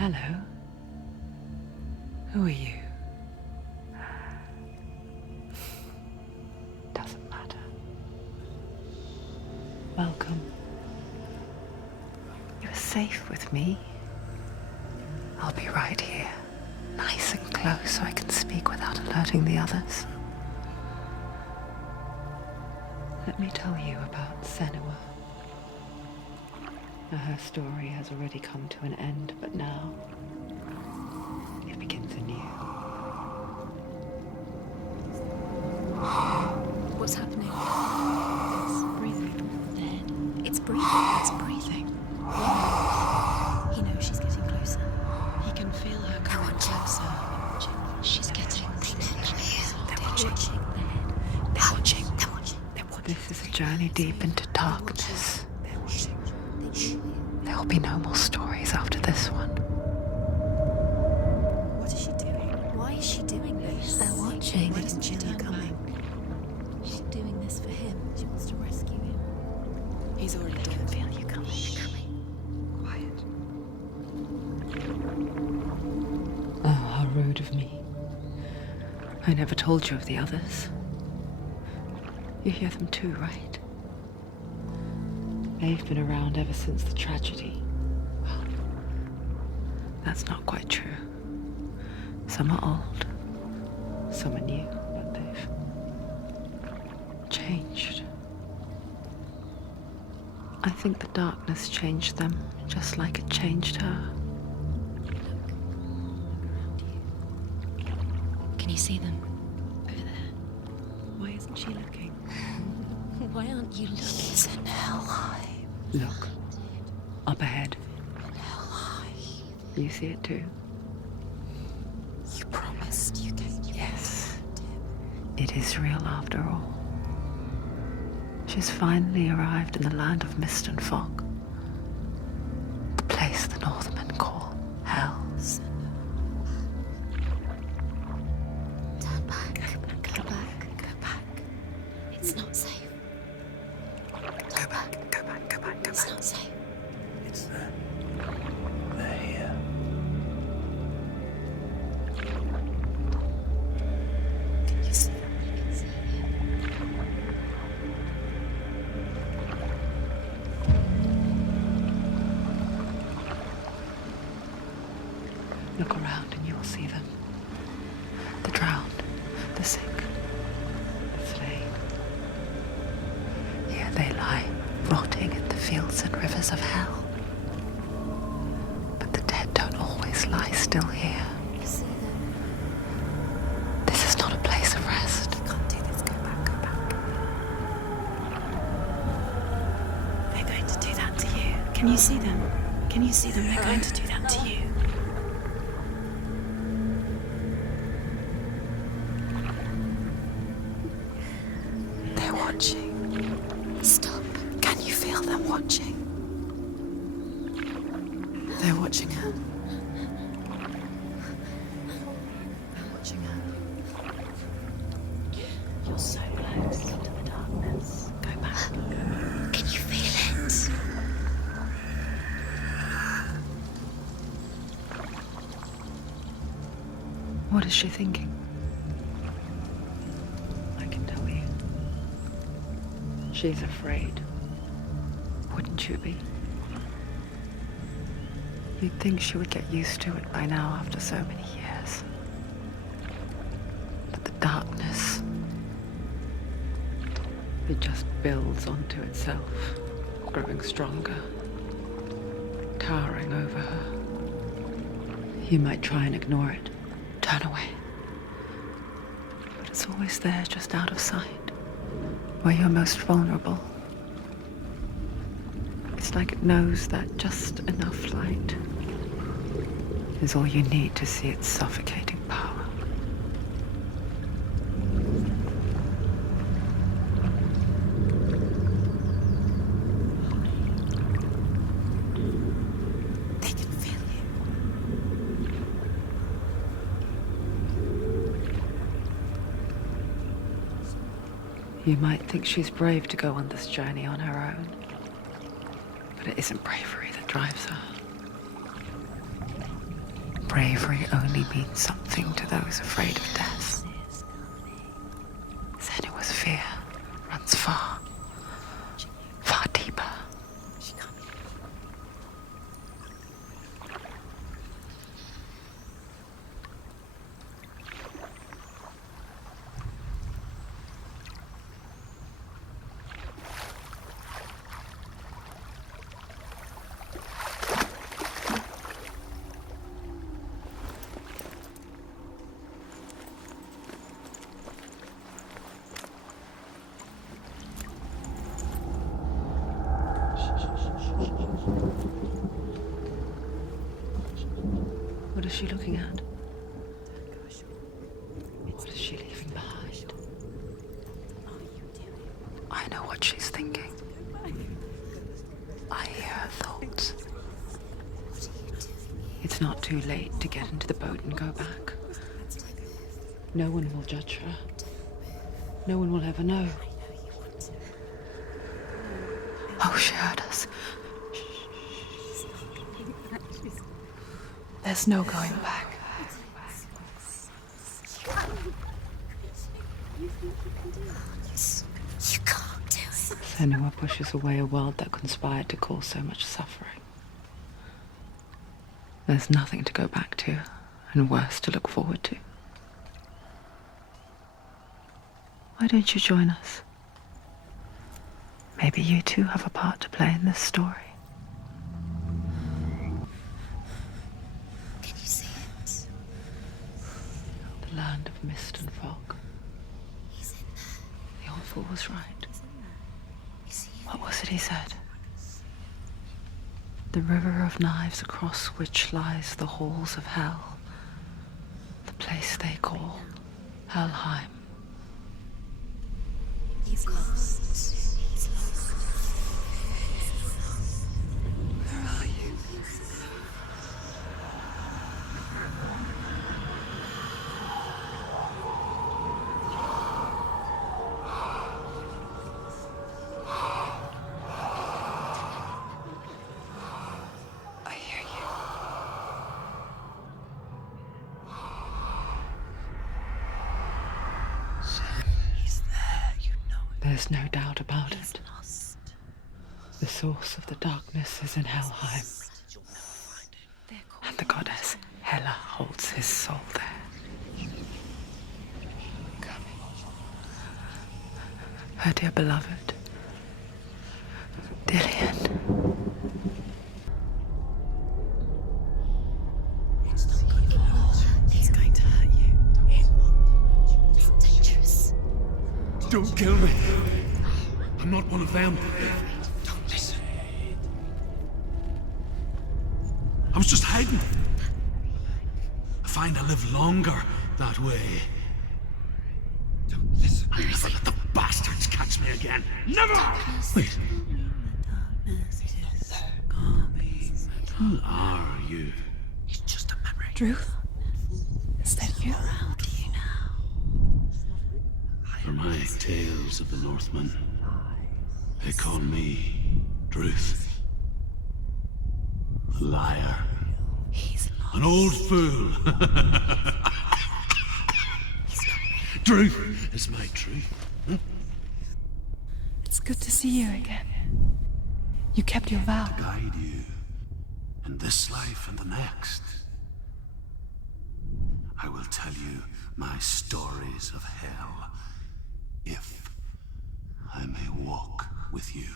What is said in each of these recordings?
Hello. Who are you? Doesn't matter. Welcome. You're safe with me. I'll be right here, nice and close so I can speak without alerting the others. Let me tell you about Senua. Her story has already come to an end, but now it begins anew. What's happening? It's breathing. Dead. It's breathing. It's breathing. He knows she's getting closer. He can feel her coming closer. She's getting closer. They're watching. They're watching. They're watching. They're watching. This is a journey deep into darkness. There will be no more stories after this one. What is she doing? Why is she doing this? They're watching. Why doesn't she turn coming? She's doing this for him. She wants to rescue him. He's already dead. I can feel you coming. Quiet. Oh, how rude of me. I never told you of the others. You hear them too, right? They've been around ever since the tragedy. Well, that's not quite true. Some are old, some are new, but they've changed. I think the darkness changed them, just like it changed her. Can you see them? Over there. Why isn't she looking? Why aren't you looking? He's in Hellblade. Look, up ahead. Hellblade. You see it too? You promised you gave you. Yes. It is real after all. She's finally arrived in the land of mist and fog. The place the Northmen call Hell. Turn back. Go back. Go back. It's not safe. Go back. It's not safe. It's them. They're here. Can you see them? Look around and you will see them. The drowned, the sick, the slain. Here they lie, rotting in the fields and rivers of hell. But the dead don't always lie still here. You see them? This is not a place of rest. You can't do this. Go back. Go back. They're going to do that to you. Can you see them? Can you see them? They're going to do that to you. They're watching. Stop. Can you feel them watching? They're watching her. They're watching her. You're so close to the darkness. Go back. Can you feel it? What is she thinking? I can tell you. She's afraid. Wouldn't you be? You'd think she would get used to it by now after so many years. But the darkness, it just builds onto itself, growing stronger, towering over her. You might try and ignore it, turn away. But it's always there, just out of sight, where you're most vulnerable. It's like it knows that just enough light is all you need to see its suffocating power. They can feel you. You might think she's brave to go on this journey on her own, but it isn't bravery that drives her. bravery only means something to those afraid of death. Senua's fear runs far, far deeper. What is she looking at? What is she leaving behind? I know what she's thinking. I hear her thoughts. It's not too late to get into the boat and go back. No one will judge her. No one will ever know. Oh, she heard us. There's no going back. You can't do it. Senua pushes away a world that conspired to cause so much suffering. There's nothing to go back to, and worse to look forward to. Why don't you join us? Maybe you too have a part to play in this story. Can you see it? The land of mist and fog. He's in there. The old fool was right. You see it? What was it he said? The river of knives across which lies the halls of hell. The place they call Helheim. He's lost. He's lost. Where are you? I hear you. He's there, you know it. There's no doubt about He's it. lost. The source of the darkness is in Helheim, and the goddess Hela holds his soul there. Her dear beloved, Dillian. He's going to hurt you. It's dangerous. Don't kill me. I'm not one of them. Don't listen. I was just hiding. I find I live longer that way. Don't listen. I'll never let the bastards catch me again. Never! Wait. Who are you? He's just a memory. Ruth? Is that you? How do you know? For my tales of the Northmen, they call me Druth. A liar. He's lost. An old fool. Druth is my truth. It's good to see you again. You kept your vow. Guide you in this life and the next. I will tell you my stories of hell, if I may walk with you.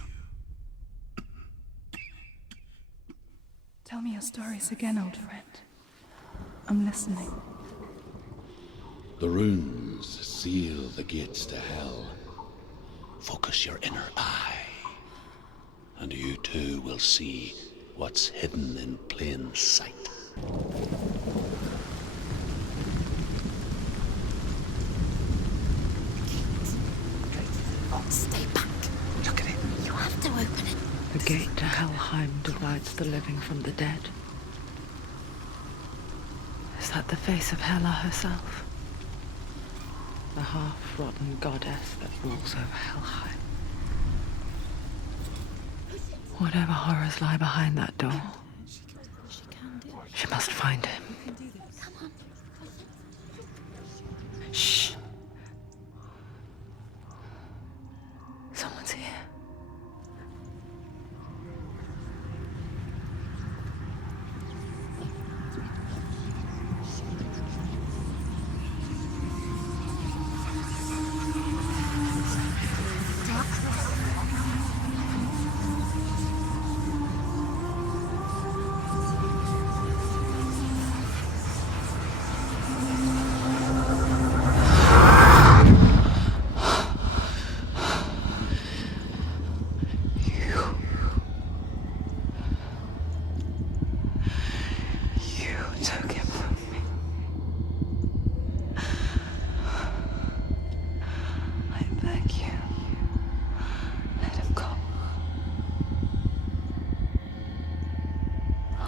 Tell me your stories again, old friend. I'm listening. The runes seal the gates to hell. Focus your inner eye, and you too will see what's hidden in plain sight. Stay back. Look at it. You have to open it. The gate to Helheim divides the living from the dead. Is that the face of Hela herself? The half-rotten goddess that rules over Helheim. Whatever horrors lie behind that door, She must find him. Shh. Someone's here.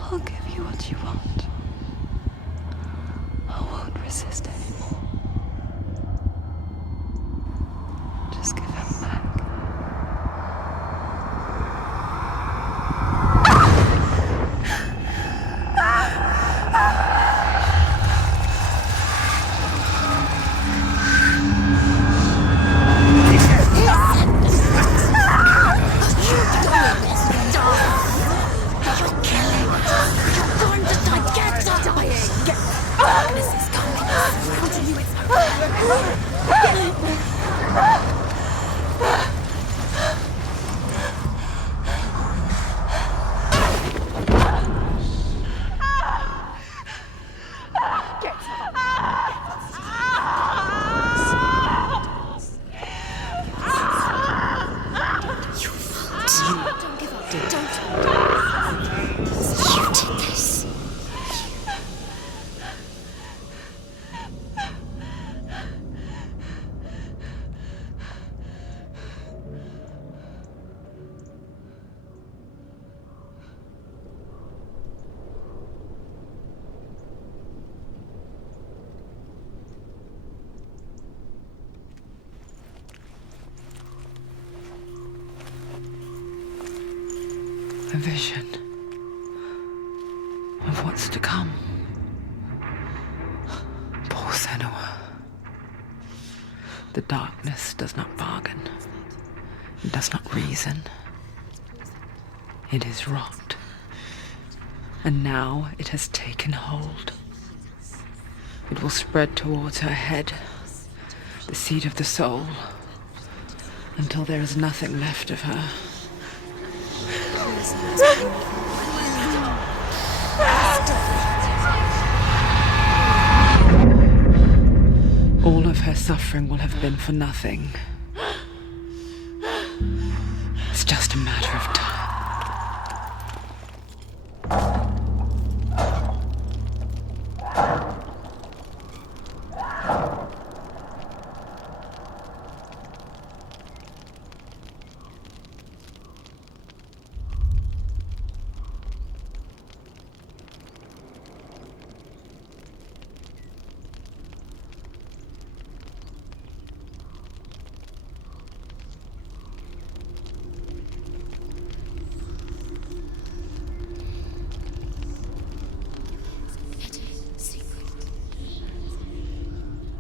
I'll give you what you want. I won't resist anymore. Just give him back. A vision of what's to come. Poor Senua. The darkness does not bargain. It does not reason. It is rot. And now it has taken hold. It will spread towards her head, the seat of the soul, until there is nothing left of her. All of her suffering will have been for nothing. It's just a matter of time.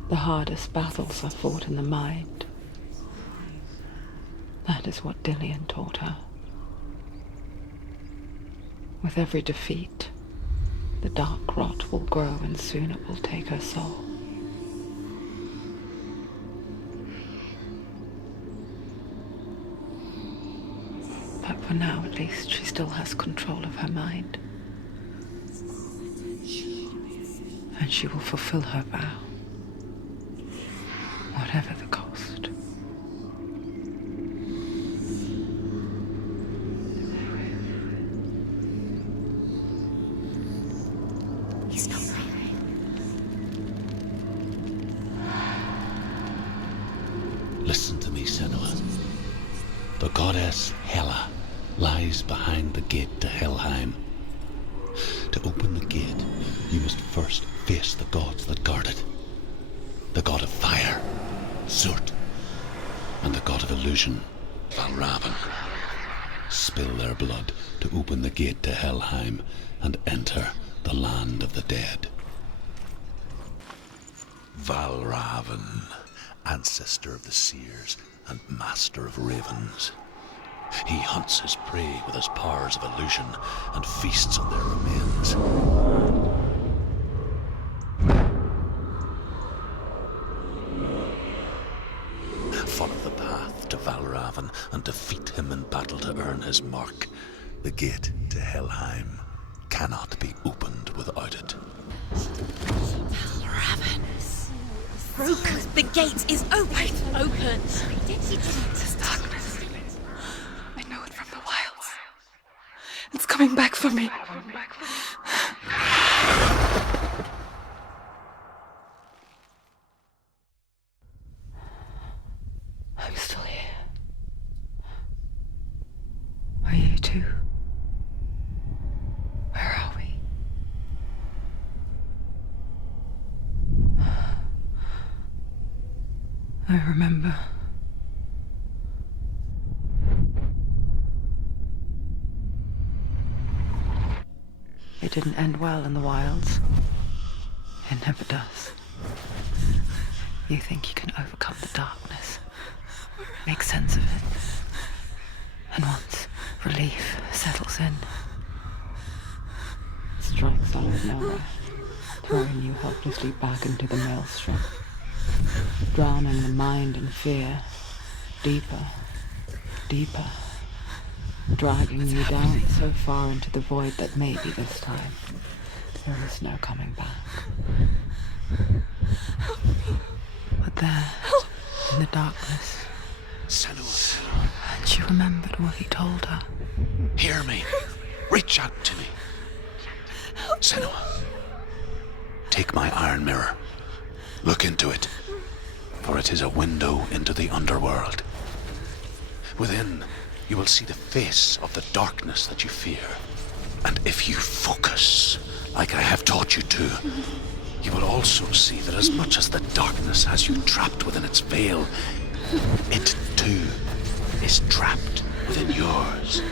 The hardest battles are fought in the mind. That is what Dillian taught her. With every defeat, the dark rot will grow and soon it will take her soul. But for now, at least, she still has control of her mind. And she will fulfill her vow. Whatever the cost. He's not breathing. Listen to me, Senua. The goddess Hela lies behind the gate to Helheim. To open the gate, you must first face the gods that guard it. The god of fire, Zurt, and the god of illusion, Valravan. Spill their blood to open the gate to Helheim and enter the land of the dead. Valravan, ancestor of the seers and master of ravens. He hunts his prey with his powers of illusion and feasts on their remains. Follow the path to Valravan and defeat him in battle to earn his mark. The gate to Helheim cannot be opened without it. Valravan. Broken. The gate is open. Open. This darkness. I know it from the wilds. It's coming back for me. I'm still here. Are you too? Where are we? I remember. It didn't end well in the wilds. It never does. You think you can overcome the darkness, make sense of it, and once relief settles in, it strikes out of nowhere, throwing you helplessly back into the maelstrom, drowning the mind in fear, deeper, deeper, dragging you down so far into the void that maybe this time there is no coming back. But there, in the darkness, Senua, and she remembered what he told her. hear me. Reach out to me. Senua, take my iron mirror. Look into it, for it is a window into the underworld. Within, you will see the face of the darkness that you fear. And if you focus, like I have taught you to, you will also see that as much as the darkness has you trapped within its veil, it too is trapped within yours.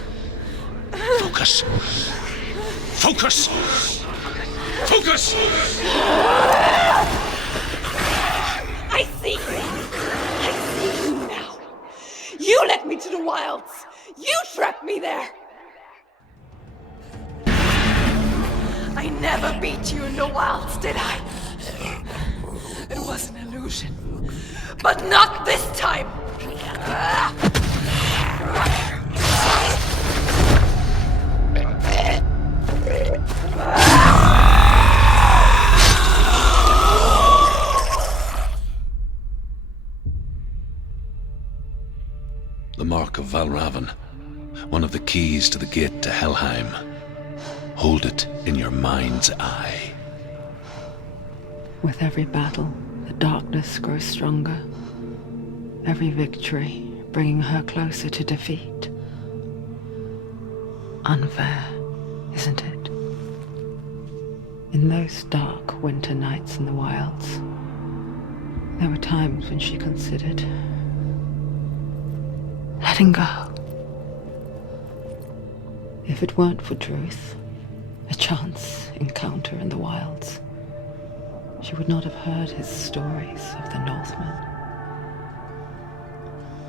Focus. Focus! Focus! I see you! I see you now! You led me to the wilds! You trapped me there! I never beat you in the wilds, did I? It was an illusion. But not this time! The mark of Valravan, one of the keys to the gate to Helheim. Hold it in your mind's eye. With every battle, the darkness grows stronger. Every victory bringing her closer to defeat. Unfair, isn't it? In those dark winter nights in the wilds, there were times when she considered letting go. If it weren't for Druth, a chance encounter in the wilds, she would not have heard his stories of the Northmen.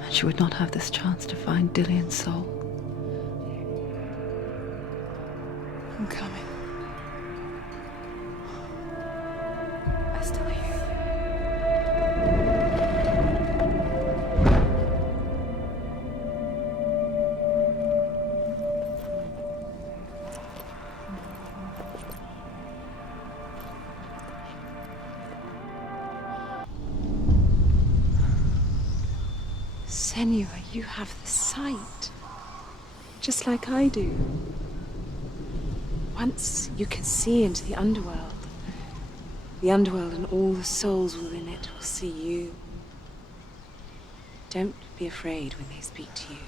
And she would not have this chance to find Dillion's soul. I'm coming. I still hear Senua, you have the sight, just like I do. Once you can see into the underworld and all the souls within it will see you. Don't be afraid when they speak to you.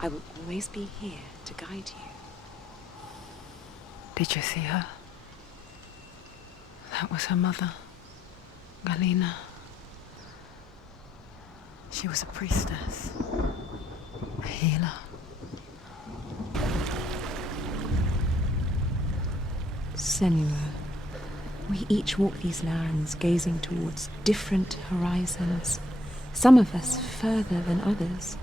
I will always be here to guide you. Did you see her? That was her mother, Galina. She was a priestess, a healer. Senua, we each walk these lands gazing towards different horizons, some of us further than others.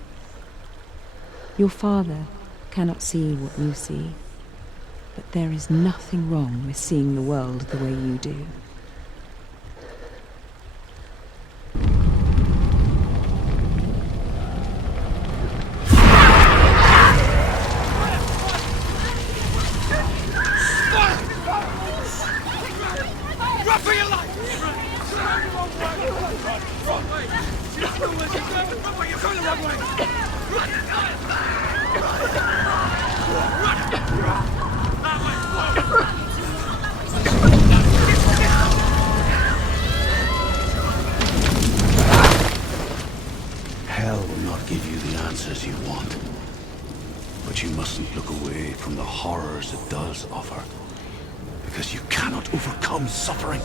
Your father cannot see what you see, but there is nothing wrong with seeing the world the way you do. Run for your life! You're going the wrong way! Hell will not give you the answers you want. But you mustn't look away from the horrors it does offer. Because you cannot overcome suffering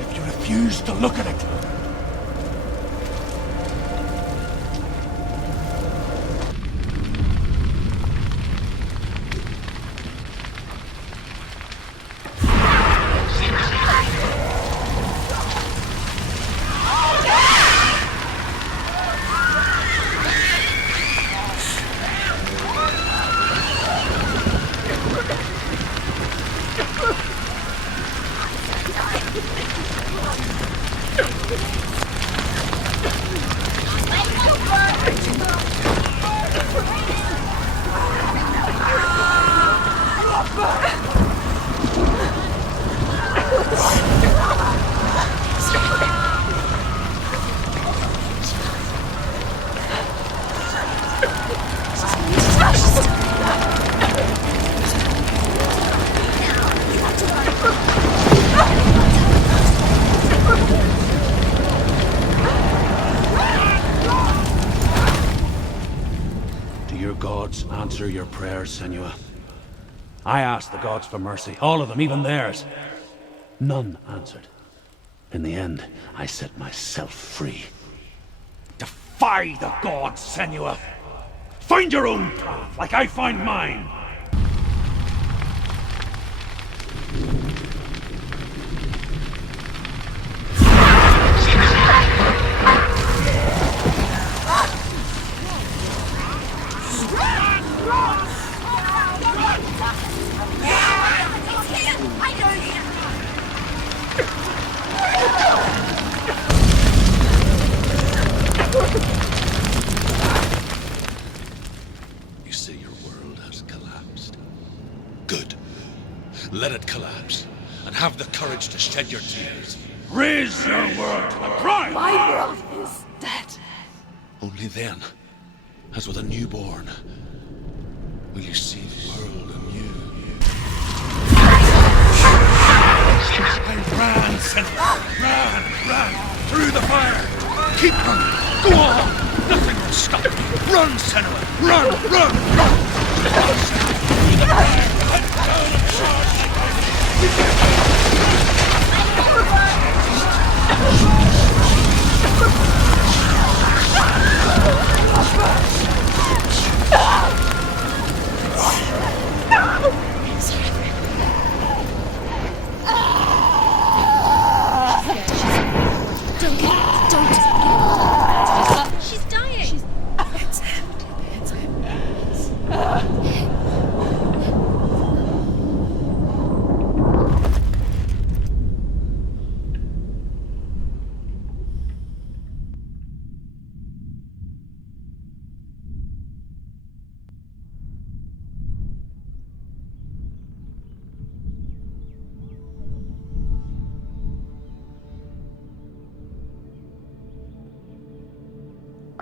if you refuse to look at it. Answer your prayers, Senua. I asked the gods for mercy, all of them, even theirs. None answered. In the end, I set myself free. Defy the gods, Senua! Find your own path, like I find mine! You say your world has collapsed. Good. Let it collapse, and have the courage to shed your tears. Raise your world to the prime! My world is dead. Only then, as with a newborn, will you see the world anew. I ran, Senua! Ran! Through the fire! Keep running! Go on! Nothing will stop me! Run, Senua! Run! Run! Through the fire! Head down and charge! She's dying. It's empty. It's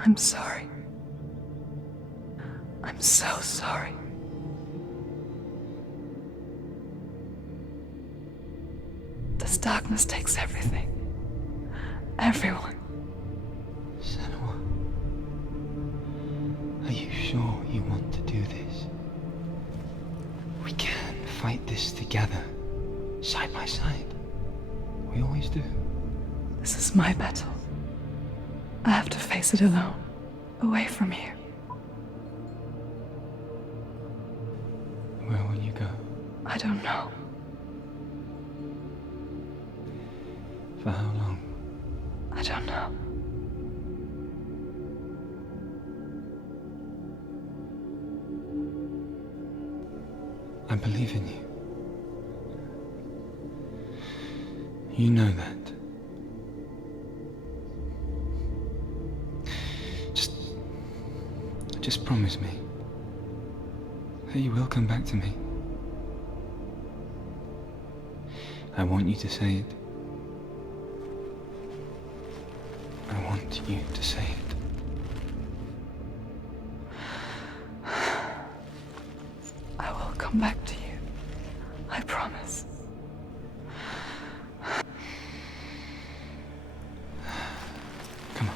I'm sorry. I'm so sorry. This darkness takes everything. Everyone. Senua, are you sure you want to do this? We can fight this together, side by side. We always do. This is my battle. I have to face it alone, away from here. Where will you go? I don't know. For how long? I don't know. I believe in you. You know that. Just promise me that you will come back to me. I want you to say it. I want you to say it. I will come back to you. I promise. Come on.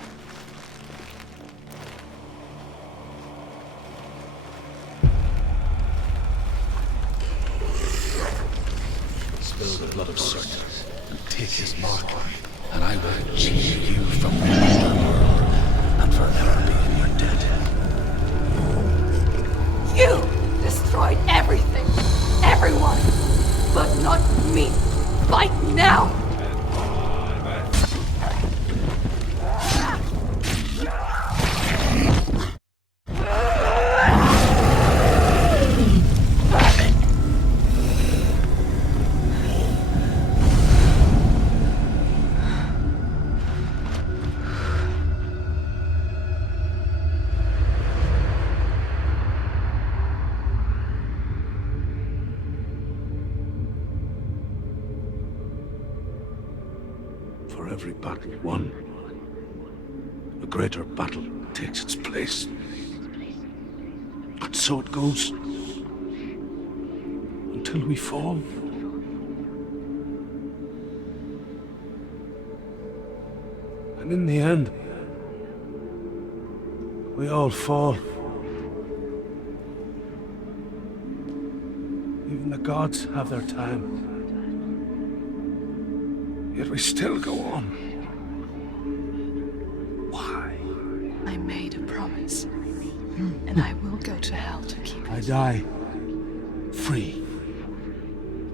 Spill the blood of Certes and take his mark, and I will change you from the underworld and forever be in your debt. You destroyed everything, everyone, but not me. Fight now! For every battle won, a greater battle takes its place. And so it goes. Until we fall. And in the end, we all fall. Even the gods have their time. Yet we still go on. Why? I made a promise, and I will go to hell to keep I it. die free,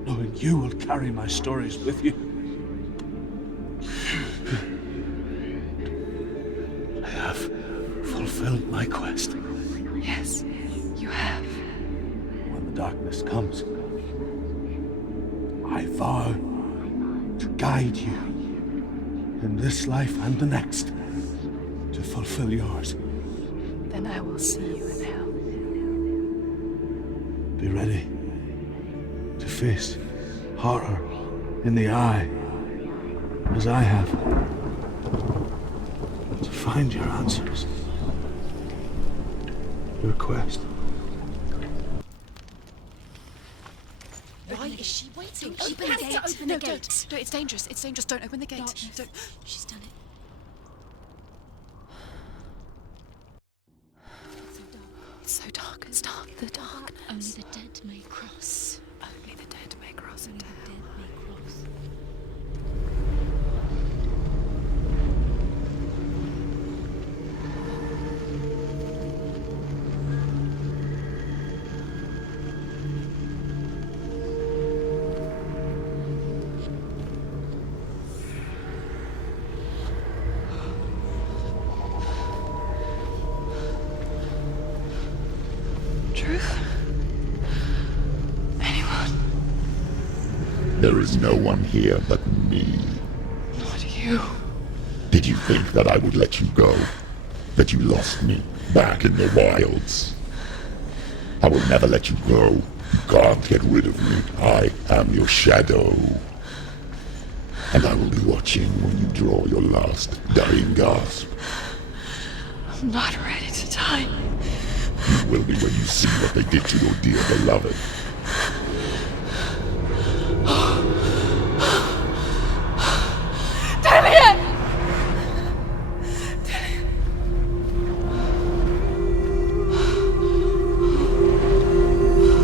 knowing you will carry my stories with you. I have fulfilled my quest. Yes, you have. When the darkness comes, I vow to guide you in this life and the next to fulfill yours. Then I will see you in hell. Be ready to face horror in the eye, as I have, to find your answers, your quest. Why is she waiting? Open Open the the gate. gate. Open No, the gate. don't. It's dangerous. It's dangerous. Don't open the gate. Not. Don't. She's done it. It's so dark. It's dark. The darkness. Only the dead may cross. Only the dead may cross Only into the hell. dead may cross. Truth? Anyone? There is no one here but me. Not you. Did you think that I would let you go? That you lost me back in the wilds? I will never let you go. You can't get rid of me. I am your shadow. And I will be watching when you draw your last dying gasp. I'm not ready to die. You will be when you see what they did to your dear beloved.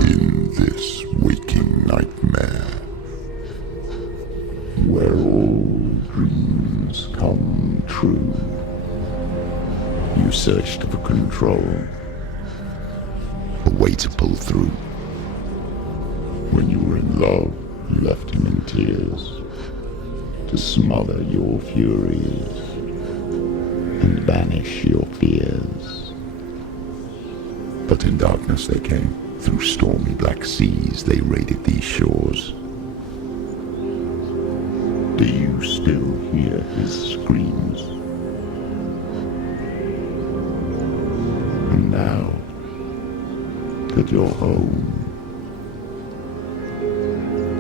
In this waking nightmare, where all dreams come true, you searched for control, a way to pull through. When you were in love, you left him in tears. to smother your furies and banish your fears. But in darkness they came. Through stormy black seas they raided these shores. Do you still hear his screams? And now that you're home,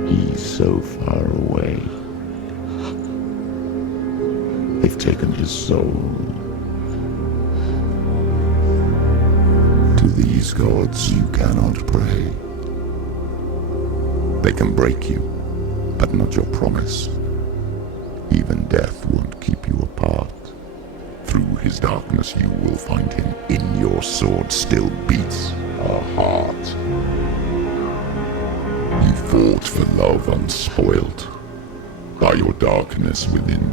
he's so far away. They've taken his soul. To these gods you cannot pray. They can break you, but not your promise. Even death won't keep you apart. Through his darkness you will find him. In your sword still beats a heart. You fought for love unspoilt by your darkness within.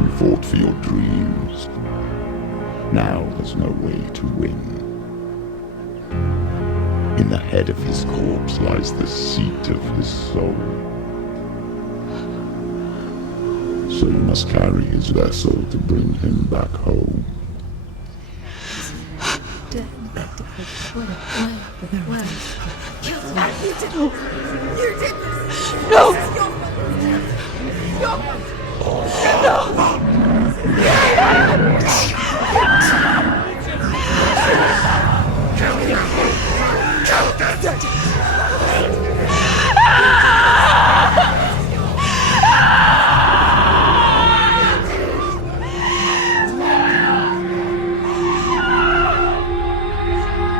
You fought for your dreams. Now there's no way to win. In the head of his corpse lies the seat of his soul. So you must carry his vessel to bring him back home. You did this! No!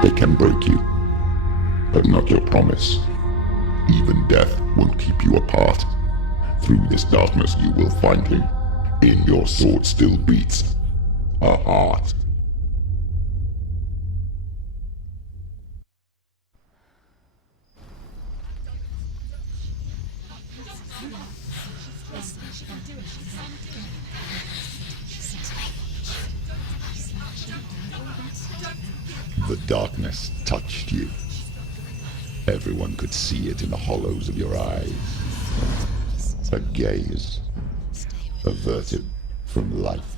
They can break you, but not your promise. Even death won't keep you apart. Through this darkness you will find him. In your sword still beats a heart. The darkness touched you. Everyone could see it in the hollows of your eyes. A gaze averted from life.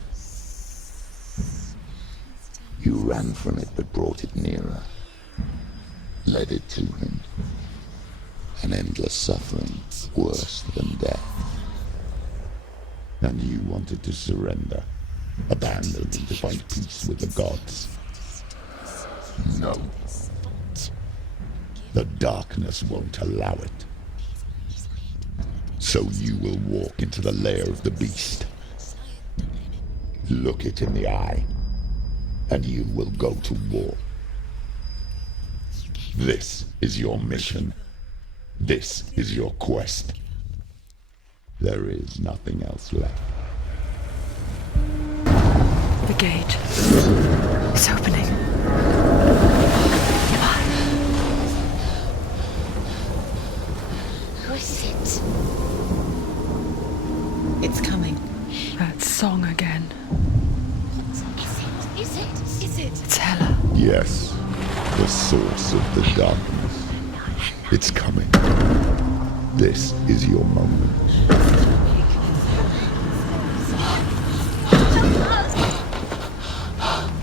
You ran from it but brought it nearer. Led it to him. An endless suffering worse than death. And you wanted to surrender. Abandon to find peace with the gods. No. The darkness won't allow it. So you will walk into the lair of the beast. Look it in the eye, and you will go to war. This is your mission. This is your quest. There is nothing else left. The gate is opening. Who is it? It's coming. That song again. Is it? It's Hela. Yes, the source of the darkness. It's coming. This is your moment.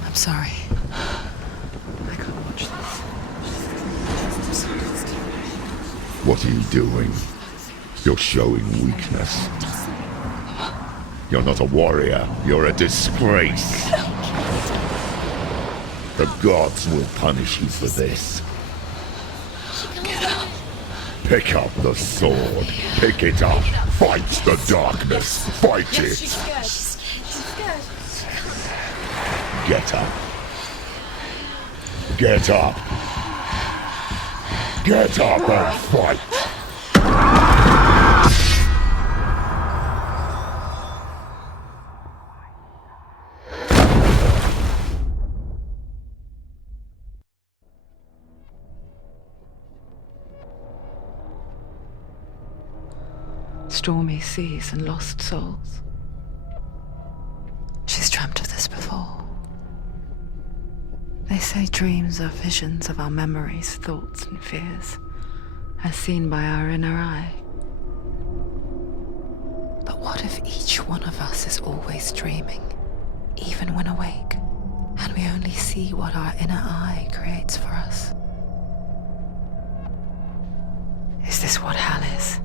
I'm sorry. I can't watch this. What are you doing? You're showing weakness. You're not a warrior. You're a disgrace. The gods will punish you for this. Pick up the sword. Pick it up. Fight the darkness. Fight it. She's scared. Get up. Get up. Get up and fight. Stormy seas and lost souls. She's dreamt of this before. They say dreams are visions of our memories, thoughts and fears, as seen by our inner eye. But what if each one of us is always dreaming, even when awake, and we only see what our inner eye creates for us? Is this what hell is?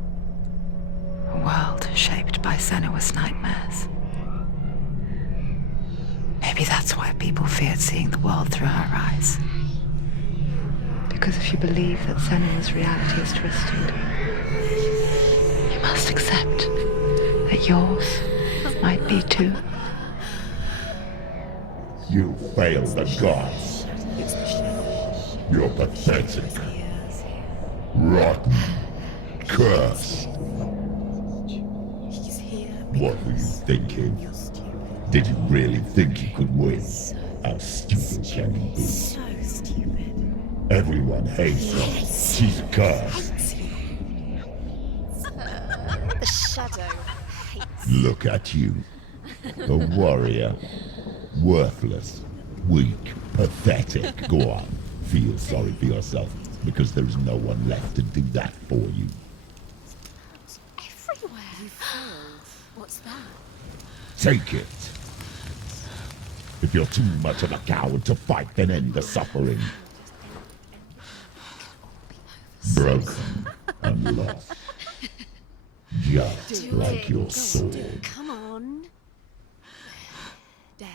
A world shaped by Senua's nightmares? Maybe that's why people feared seeing the world through her eyes. Because if you believe that Senua's reality is twisted, you must accept that yours might be too. You failed the gods. You're pathetic. Rotten. Cursed. What were you thinking? Did you really think you could win? How stupid can you be? So stupid. Everyone hates her. She's cursed. The shadow hates. Look at you. A warrior. Worthless. Weak. Pathetic. Go on. Feel sorry for yourself, because there is no one left to do that for you. Everywhere. You failed. What's that? Take it. If you're too much of a coward to fight, then end the suffering. Broken and lost. Just like your sword. Come on. There.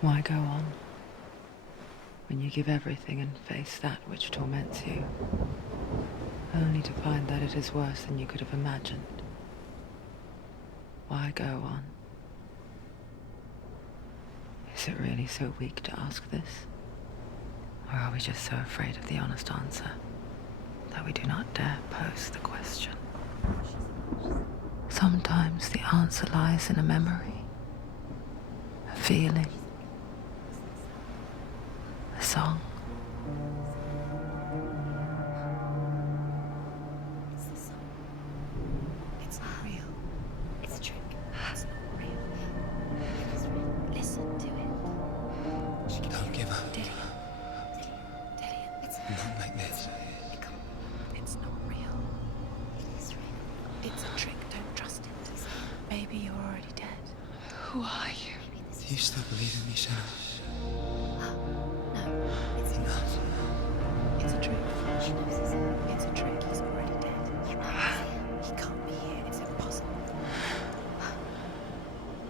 Why go on when you give everything and face that which torments you, only to find that it is worse than you could have imagined? Why go on? Is it really so weak to ask this? Or are we just so afraid of the honest answer that we do not dare pose the question? Sometimes the answer lies in a memory, a feeling, a song. It's the song. It's not real. It's a trick. It's not real. It is real. Listen to it. Don't give up. Dillian. It's Not like this. It can't. It's not real. It is real. It's a trick. Don't trust it. Maybe you're already dead. Who are you? Do you still believe in me, Senua? No, it's Enough. It's a trick. She knows it's a trick. He's already dead. He can't be here. It's impossible.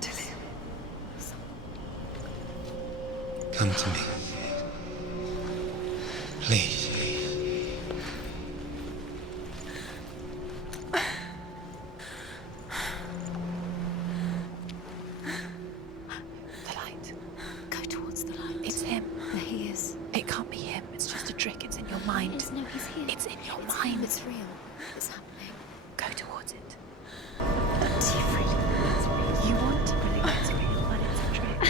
Dillian. Come to me. Please. The light. Go towards the light. It's him. There he is. It can't be him. It's just a trick. It's in your mind. No, he's here. It's in your mind. It's real. It's happening. Go towards it. But do you really think it's real? You want to believe it's real, but it's a trick.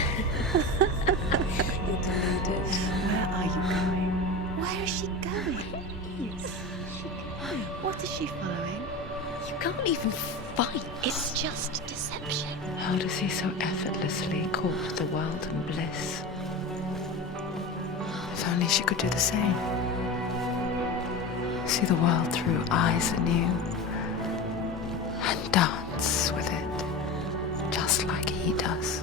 You're deluded. Where are you going? Where is she going? What is she following? You can't even fight. It's just deception. How does he so effortlessly court the world and bliss? If only she could do the same. See the world through eyes anew and dance with it, just like he does.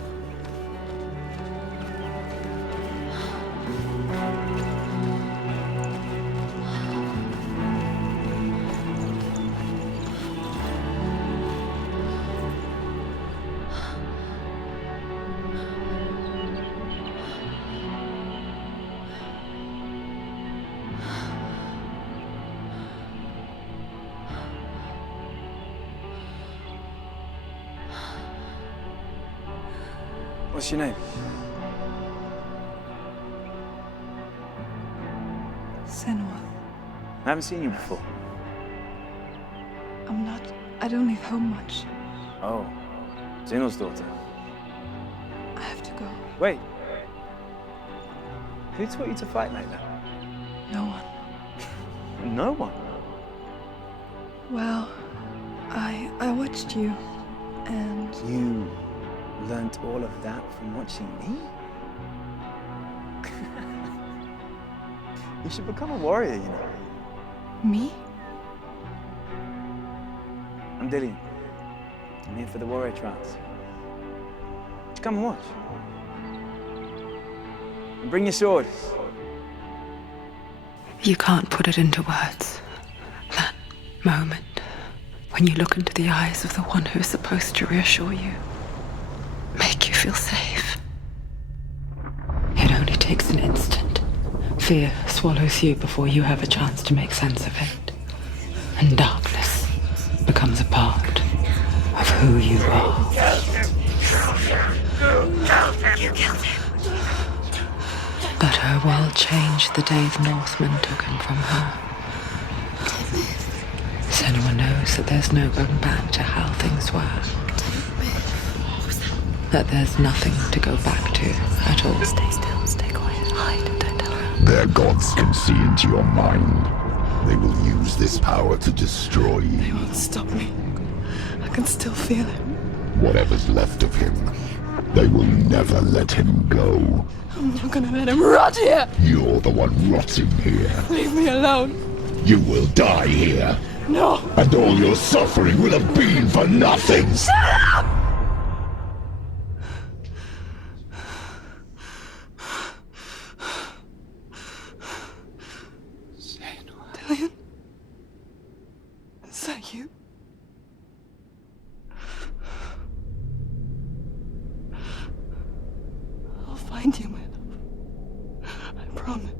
What's your name? Senua. I haven't seen you before. I don't leave home much. Oh, Zeno's daughter. I have to go. Wait. Who taught you to fight like that? No one. No one. Well, I watched you, and You learnt all of that from watching me? You should become a warrior, you know. Me? I'm Dillian. I'm here for the warrior trials. Just come and watch. And bring your sword. You can't put it into words. That moment when you look into the eyes of the one who is supposed to reassure you, make you feel safe. It only takes an instant. Fear swallows you before you have a chance to make sense of it. And darkness becomes a part of who you are. You killed him. But her world changed the day the Northmen took him from her. Senua knows that there's no going back to how things were. That there's nothing to go back to at all. Stay still, stay quiet, hide, don't tell her. Their gods can see into your mind. They will use this power to destroy you. They won't stop me. I can still feel him. Whatever's left of him, they will never let him go. I'm not gonna let him rot here! You're the one rotting here. Leave me alone! You will die here. No! And all your suffering will have been for nothing. Shut up! Dillian? Is that you? I'll find you, my love. I promise.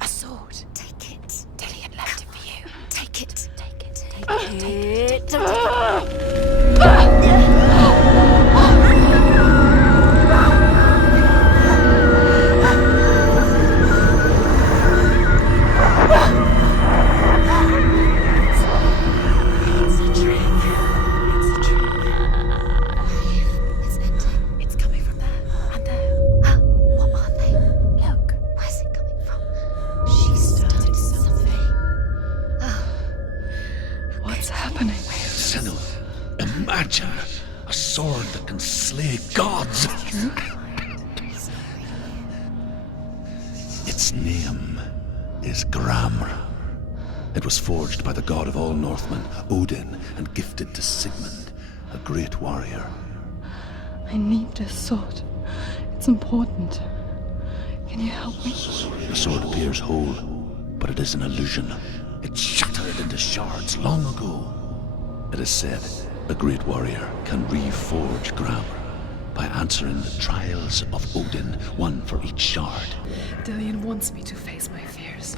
A sword. Take it. Dillian left it for you. Take it. Take it. Take it. Don't take it. It's a trick. It's a trick. It's ending. It's coming from there. And there. What are they? Look. Where's it coming from? She started something. What's happening? Senua, imagine a sword that can slay gods. Its name is Gramr. It was forged by the god of all Northmen, Odin, and gifted to Sigmund, a great warrior. I need this sword. It's important. Can you help me? The sword appears whole, but it is an illusion. It shattered into shards long ago. It is said a great warrior can reforge Gramr by answering the trials of Odin, one for each shard. Dillian wants me to face my fears.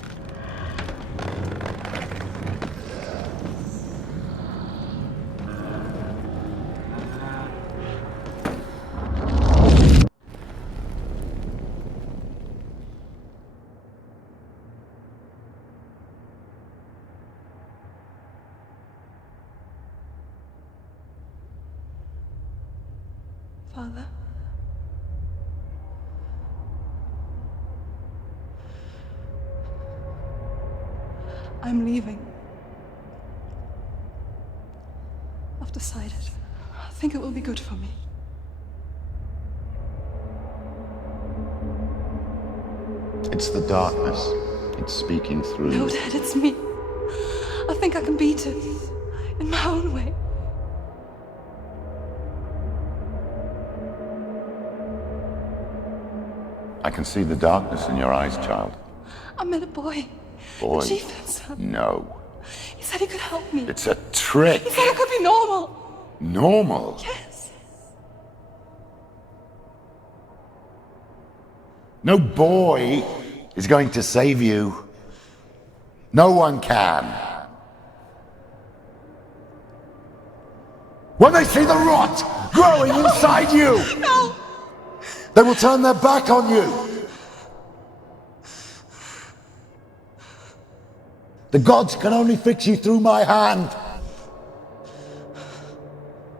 Father? I'm leaving. I've decided. I think it will be good for me. It's the darkness. It's speaking through. No, Dad, it's me. I think I can beat it. In my own way. I can see the darkness in your eyes, child. I met a boy. Boy. The chieftain's son. No. He said he could help me. It's a trick. He said I could be normal. Normal. Yes. No boy is going to save you. No one can. When they see the rot growing inside you, No! they will turn their back on you. The gods can only fix you through my hand.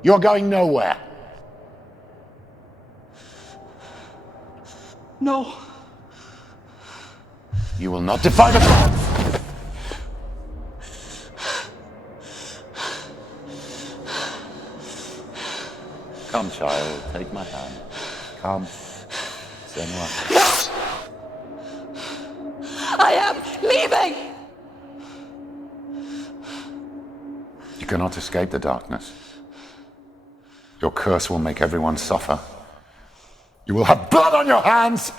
You're going nowhere. No. You will not defy the gods! Come, child, take my hand. Come. Senua. I am leaving! You cannot escape the darkness. Your curse will make everyone suffer. You will have blood on your hands!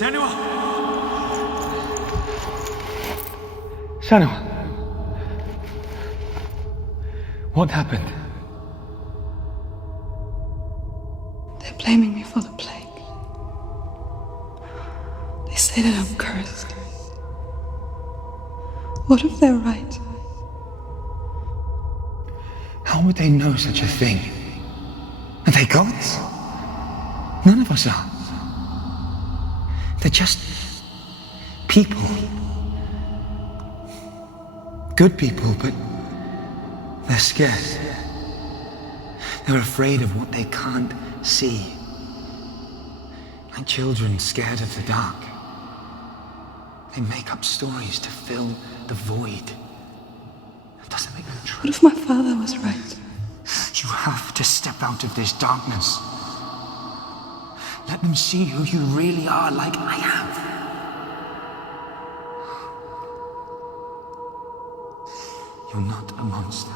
Senua! Senua! What happened? They're blaming me for the plague. They say that I'm cursed. What if they're right? How would they know such a thing? Are they gods? None of us are. They're just people. Good people, but they're scared. They're afraid of what they can't see. Like children scared of the dark. They make up stories to fill the void. That doesn't make them true. What if my father was right? You have to step out of this darkness. Let them see who you really are, like I have. You're not a monster.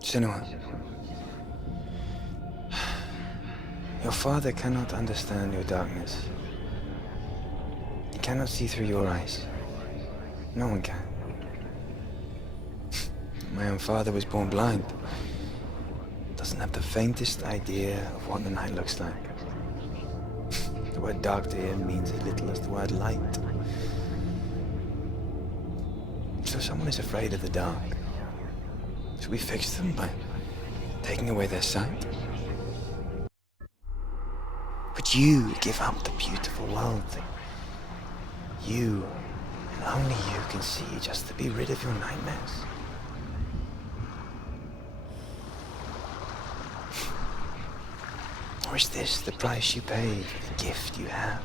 Senua, your father cannot understand your darkness. He cannot see through your eyes. No one can. My own father was born blind. Doesn't have the faintest idea of what the night looks like. The word dark to him means as little as the word light. So someone is afraid of the dark. Should we fix them by taking away their sight? Would you give up the beautiful world that you, and only you, can see just to be rid of your nightmares? Or is this the price you pay for the gift you have?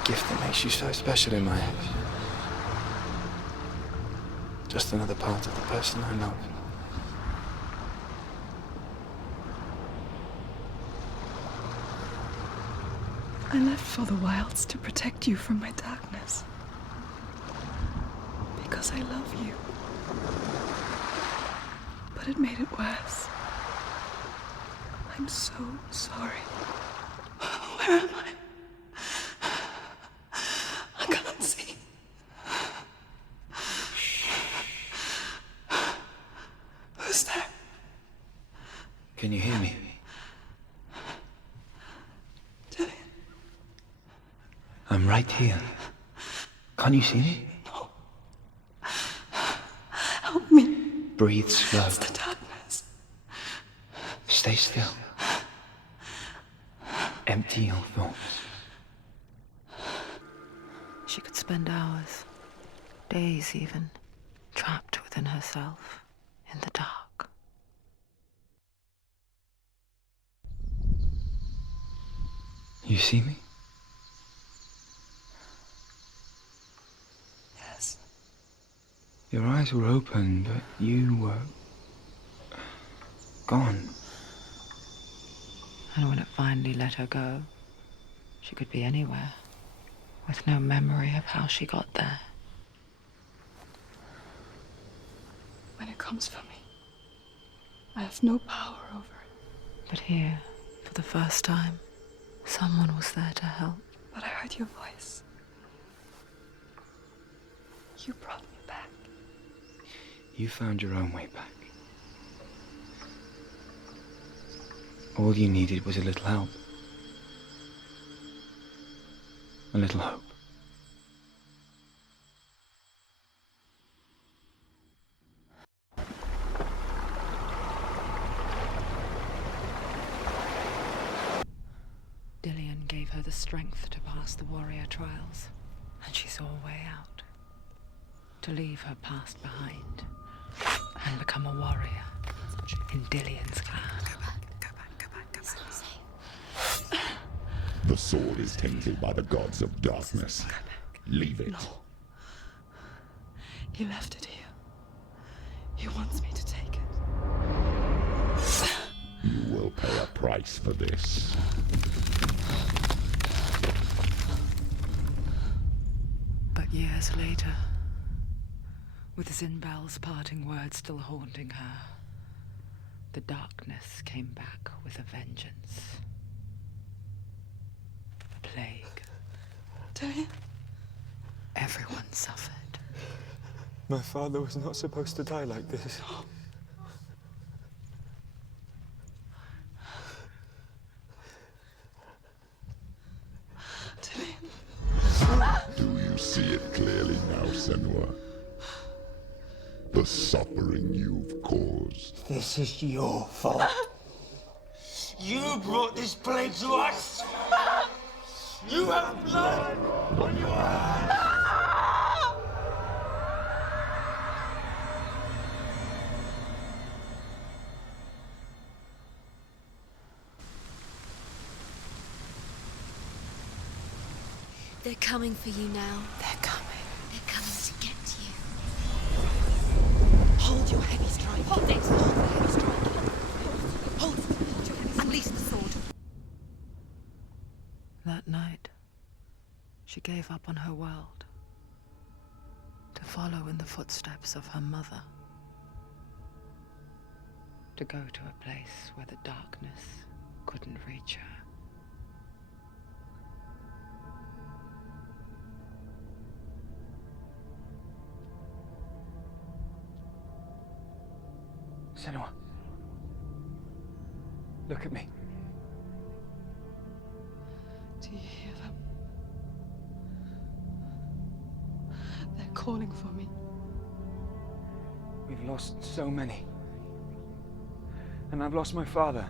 A gift that makes you so special in my eyes. Just another part of the person I love. I left for the wilds to protect you from my darkness. Because I love you. But it made it worse. I'm so sorry. Where am I? I can't see. Who's there? Can you hear me? Dillian. I'm right here. Can't you see me? No. Help me. Breathe slow. It's the darkness. Stay still. Empty your thoughts. She could spend hours, days even, trapped within herself, in the dark. You see me? Yes. Your eyes were open, but you were gone. And when it finally let her go, she could be anywhere, with no memory of how she got there. When it comes for me, I have no power over it. But here, for the first time, someone was there to help. But I heard your voice. You brought me back. You found your own way back. All you needed was a little help. A little hope. Dillion gave her the strength to pass the warrior trials, and she saw a way out. To leave her past behind and become a warrior in Dillion's clan. The sword is tainted by the gods of darkness. Leave it. No. He left it here. He wants me to take it. You will pay a price for this. But years later, with Zinbal's parting words still haunting her, the darkness came back with a vengeance. Plague. Dillion? Everyone suffered. My father was not supposed to die like this. Dillion? Do you see it clearly now, Senua? The suffering you've caused. This is your fault. You brought this plague to us. You have blood on your hands. They're coming for you now. They're coming. They're coming to get you. Hold your heavy strike. Hold it. Hold the heavy strike. Hold it. Hold your heavy strike. Unleash the sword. That night, she gave up on her world to follow in the footsteps of her mother, to go to a place where the darkness couldn't reach her. Senua. Look at me. Do you hear them? They're calling for me. We've lost so many. And I've lost my father.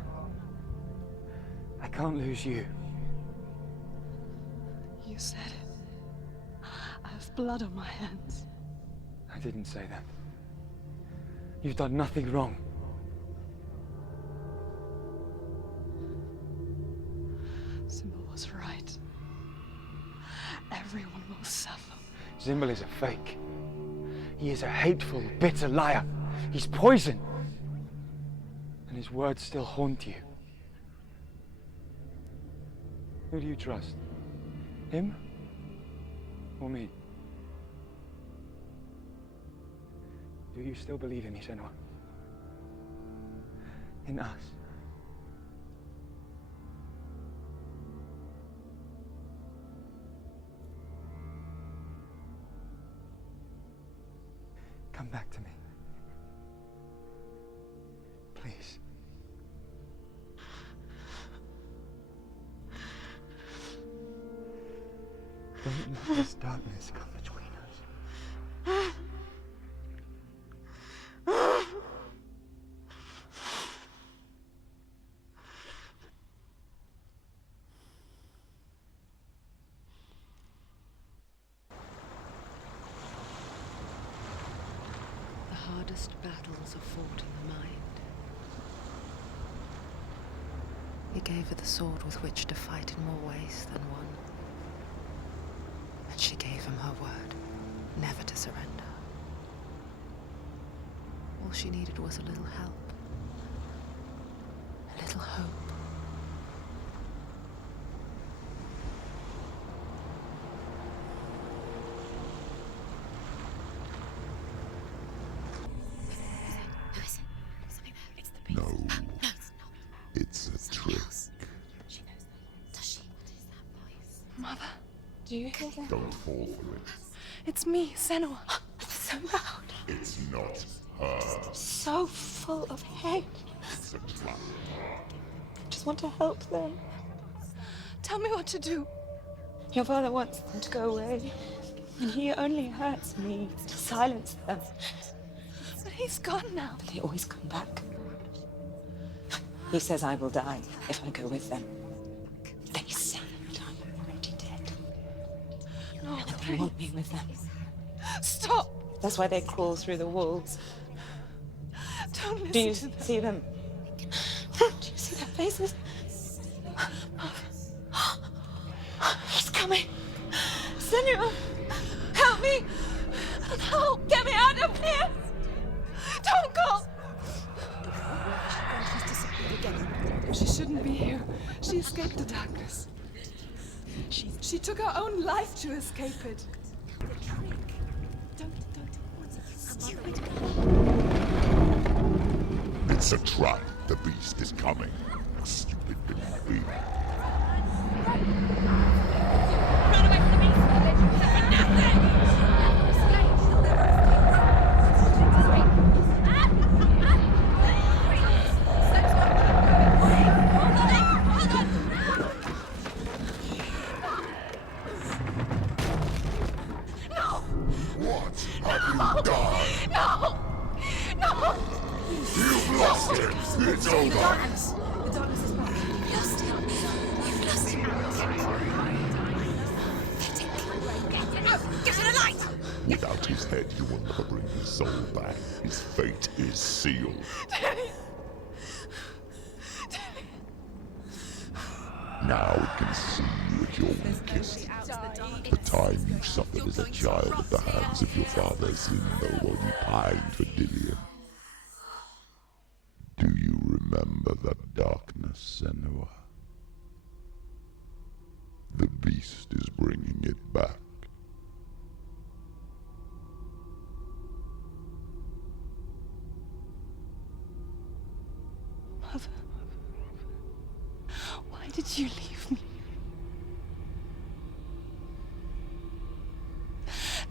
I can't lose you. You said it. I have blood on my hands. I didn't say that. You've done nothing wrong. Simba was right. Everyone will suffer. Zimbal is a fake. He is a hateful, bitter liar. He's poison. And his words still haunt you. Who do you trust? Him? Or me? Do you still believe in me, Senua? In us? Come back to me. Please. Don't let this darkness come between us. The hardest battles are fought in the mind. He gave her the sword with which to fight in more ways than one. And she gave him her word, never to surrender. All she needed was a little help. A little hope. No. It's a trick. She knows that. Does she? What is that voice? Mother, do you hear that? Don't fall for it. It's me, Senua. It's so loud. It's not her. So full of hate. It's a trap. I just want to help them. Tell me what to do. Your father wants them to go away, and he only hurts me to silence them. But he's gone now. But they always come back. He says I will die if I go with them. They say that I'm already dead. No, And they want me with them. stop! That's why they crawl through the walls. Don't listen Do you to them. see them? Do you see their faces? He's coming. Senua, help me! Help! Get me out of here! Don't go! She shouldn't be here. She escaped the darkness. She took her own life to escape it. It's a trap. The beast is coming. Stupid baby. Run away from the beast! I'll let you have nothing! What have you done? No! No! You've lost it. It's over. The darkness is back. You've lost him. You've lost him. Get to the light! Without his head, you will never bring his soul back. His fate is sealed. Now it can see you at your weakest. The time you suffered as a child at the hands of your father's Limbo while you pined for Dillian. Do you remember that darkness, Senua? The beast is bringing it back. Mother, why did you leave me?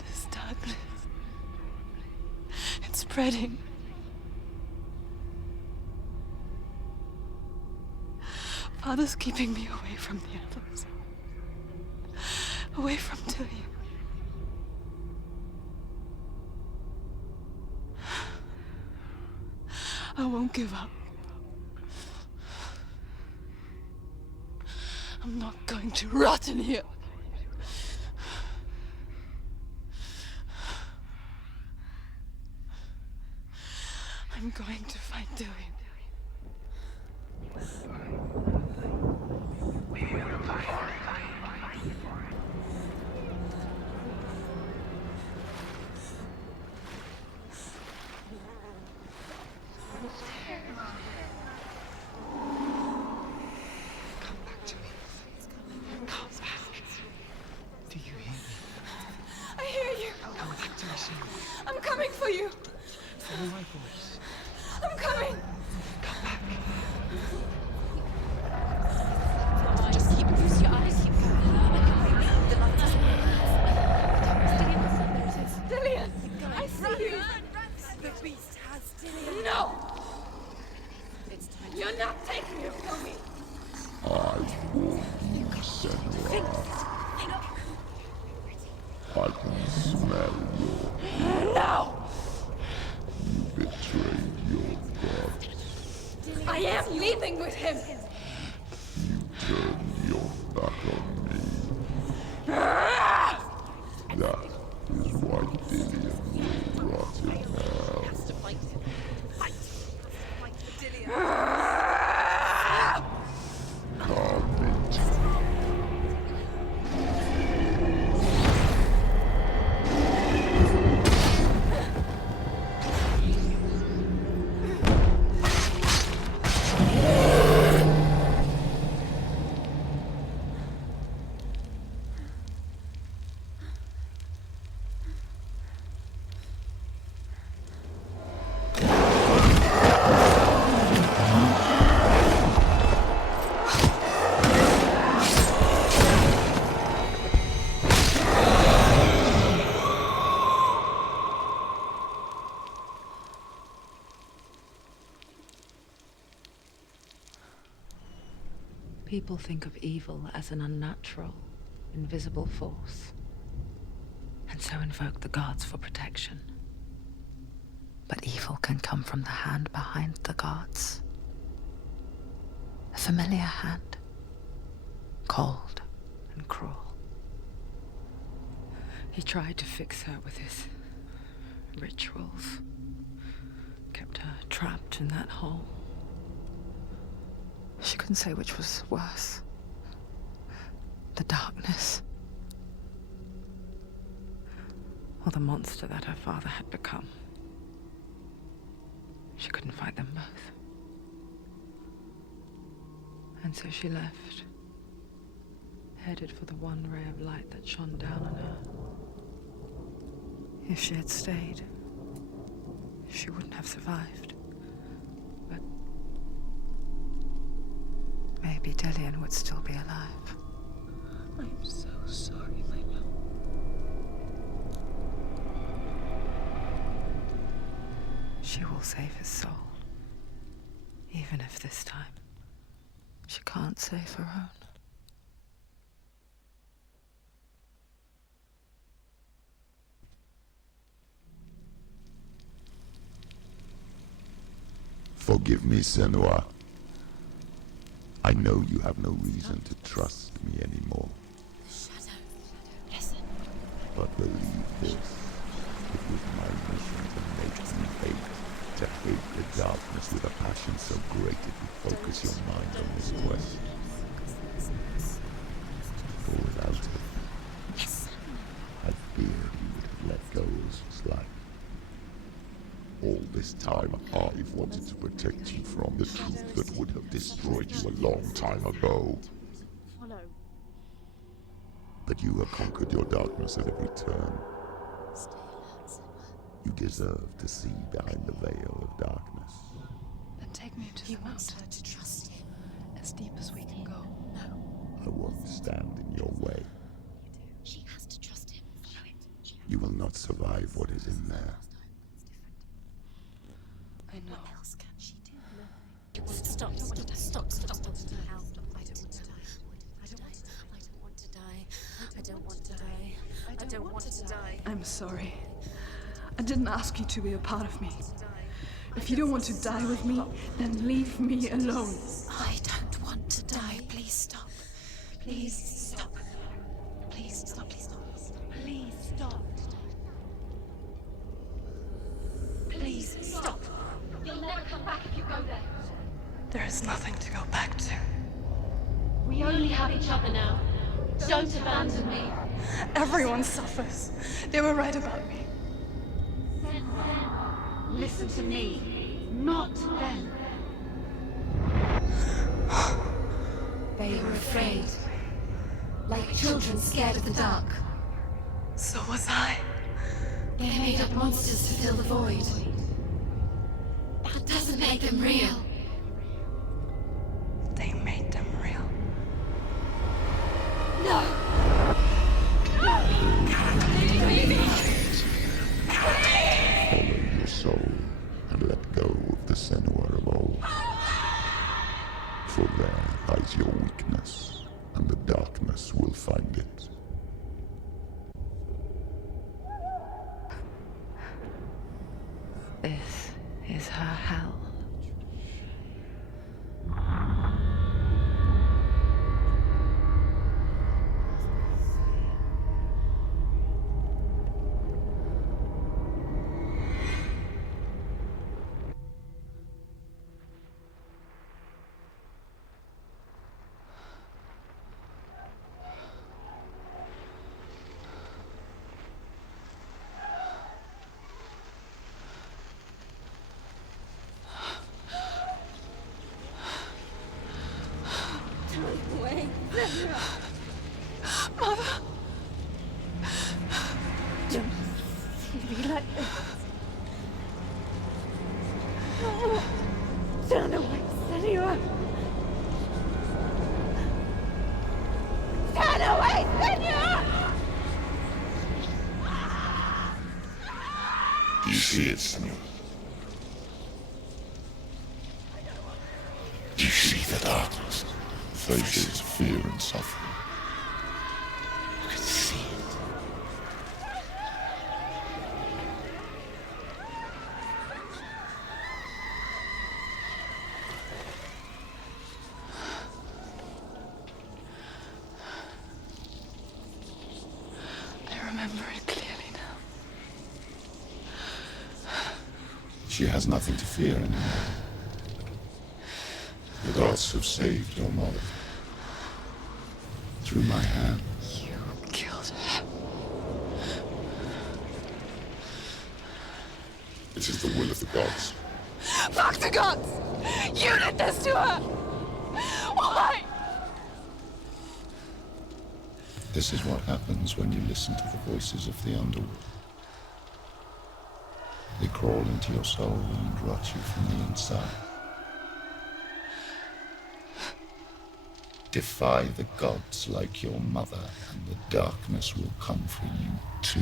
This darkness, it's spreading. Father's keeping me away from the others. Away from Dillian. I won't give up. I'm not going to rot in here. I'm going to find Dillian. I hear you. Come back to me, Senua. I'm coming for you. Follow my voice. I'm coming. Come back. Just keep close your eyes. Keep going. The light is Dillian, I see you. The beast has Dillian. No! You're not taking it from me! I warn you, Senua. I can smell your... No! You betrayed your god. I am leaving with him! You turned your back on me. That is why Dillian will rot in hell. Carve it. People think of evil as an unnatural, invisible force, and so invoke the gods for protection. But evil can come from the hand behind the gods. A familiar hand, cold and cruel. He tried to fix her with his rituals, kept her trapped in that hole. She couldn't say which was worse. The darkness, or the monster that her father had become. She couldn't fight them both. And so she left, headed for the one ray of light that shone down on her. If she had stayed, she wouldn't have survived. But maybe Dillian would still be alive. I'm so sorry, my love. She will save his soul. Even if this time she can't save her own. Forgive me, Senua. I know you have no reason to trust me anymore. Shadow, listen. But believe this, it was my mission to make you hate, to hate the darkness with a passion so great it would focus your mind on this quest. For without it, I fear you would have let go as slack. All this time, I've wanted to protect you from the truth that would have destroyed you a long time ago. Follow. But you have conquered your darkness at every turn. Stay alert, Senua. You deserve to see behind the veil of darkness. Then take me to He the wants mountain, her to trust him. as deep as we can go. No, I won't stand in your way. she has to trust him. Follow it. You will not survive what is in there. I know. What else can she do? Stop. I don't want to die. I don't want to die. I don't want to die. I'm sorry. I didn't ask you to be a part of me. If you don't want to die with me, then leave me alone. I don't want to die. Please stop. Please stop. Please stop. Please stop. Please stop. Please stop. You'll never come back if you go there. There is nothing to go back to. We only have each other now. Don't abandon me. Everyone suffers. They were right about me. Listen to me, not them. They were afraid. Like children scared of the dark. So was I. They made up monsters to fill the void. That doesn't make them real. They made them real. No! Follow your soul and let go of the Senua of old. For there lies your weakness, and the darkness will find it. This is her hell. Turn away, Senua! Turn away, Senua! Do you see it, Senua? Do you see the darkness? Faces fear and suffering. She has nothing to fear anymore. The gods have saved your mother. Through my hand. You killed her. It is the will of the gods. Fuck the gods! You did this to her! Why? This is what happens when you listen to the voices of the underworld. They crawl into your soul and rot you from the inside. Defy the gods like your mother, and the darkness will come for you too.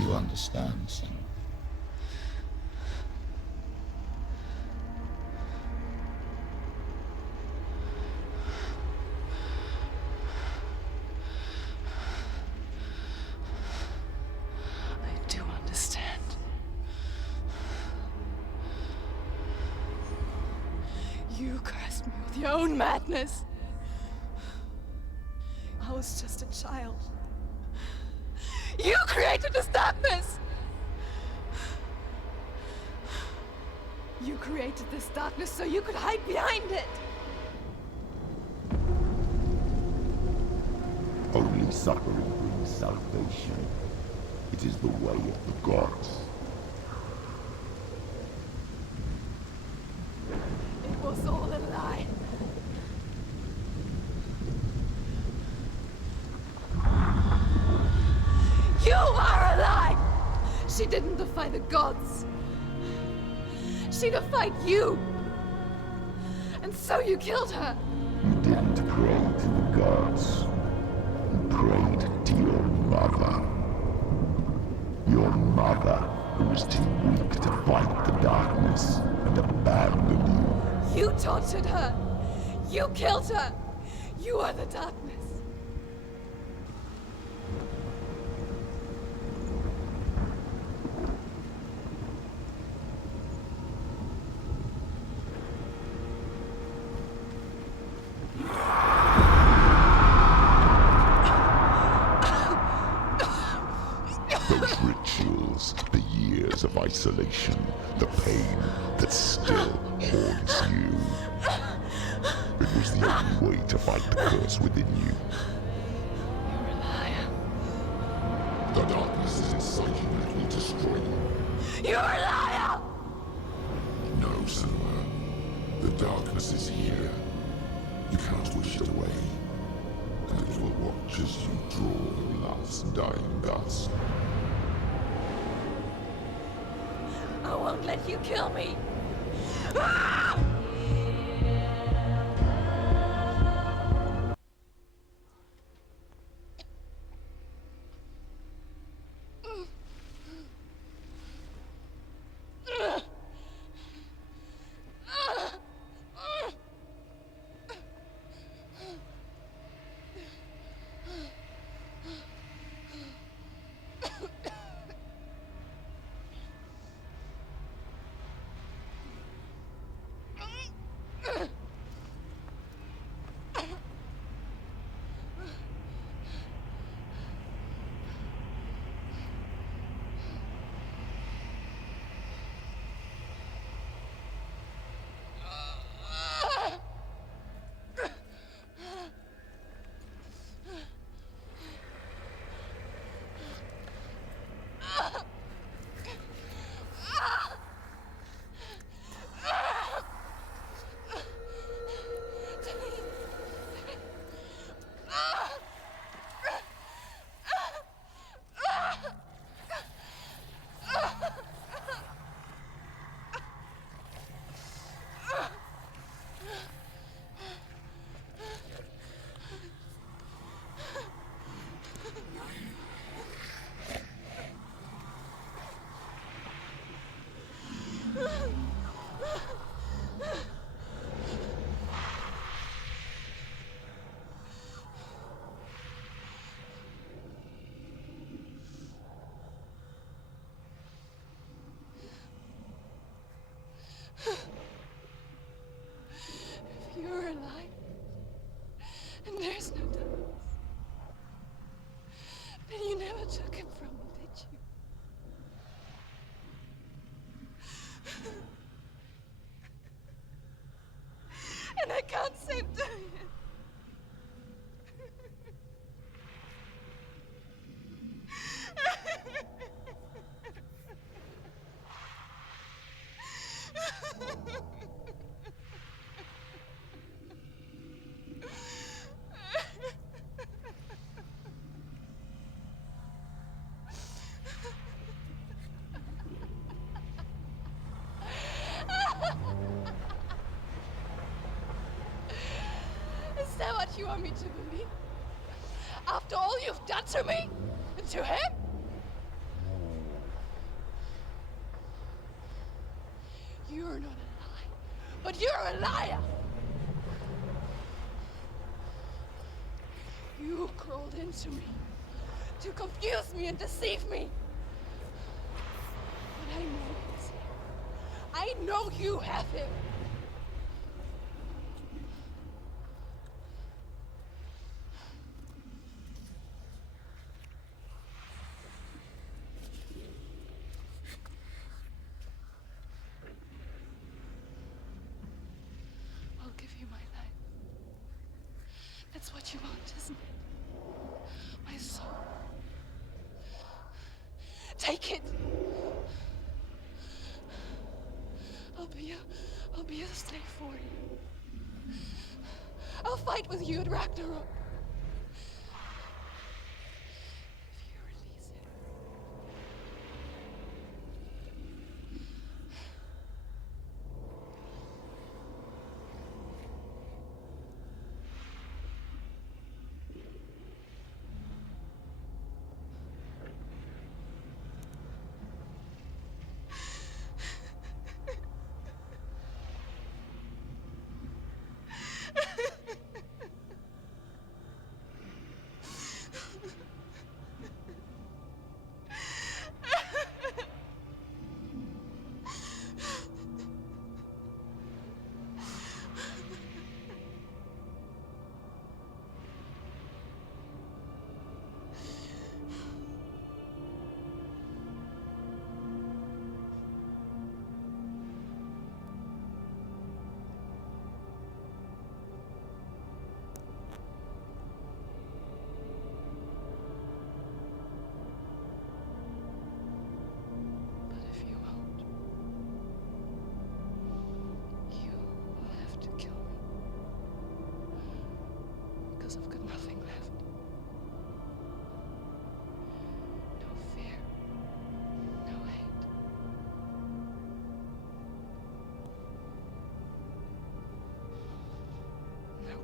You understand, Senua? I do understand. You cursed me with your own madness. I was just a child. You created this darkness! You created this darkness so you could hide behind it! Only suffering brings salvation. It is the way of the gods. It was all a lie. You are a lie! She didn't defy the gods. She defied you. And so you killed her. You didn't pray to the gods. You prayed to your mother. Your mother, who was too weak to fight the darkness and abandon you. You tortured her. You killed her. You are the darkness. Those rituals, the years of isolation, the pain that still haunts you. It was the only way to fight the curse within you. You're a liar. The darkness is inside you and it will destroy you. You're a liar! No, Senua. The darkness is here. You cannot wish it away. And it will watch as you draw the last dying gasp. I won't let you kill me. Ah! want me to believe? After all you've done to me? And to him? You're not a lie, but you're a liar! You crawled into me to confuse me and deceive me. But I know he's here. I know you have him. I'll give you my life. That's what you want, isn't it? My soul. Take it. I'll be a slave for you. I'll fight with you at Ragnarok. If you release it.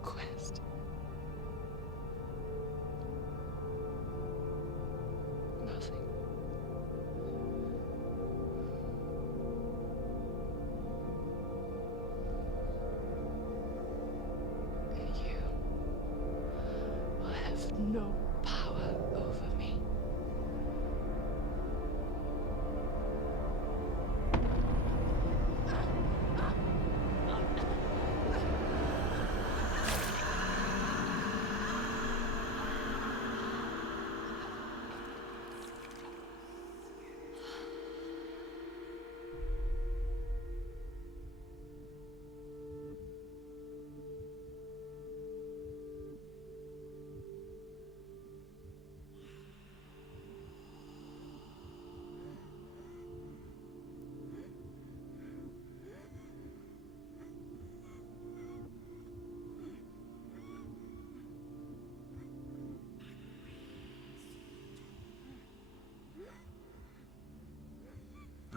Quest. Nothing. And you will have no power over me.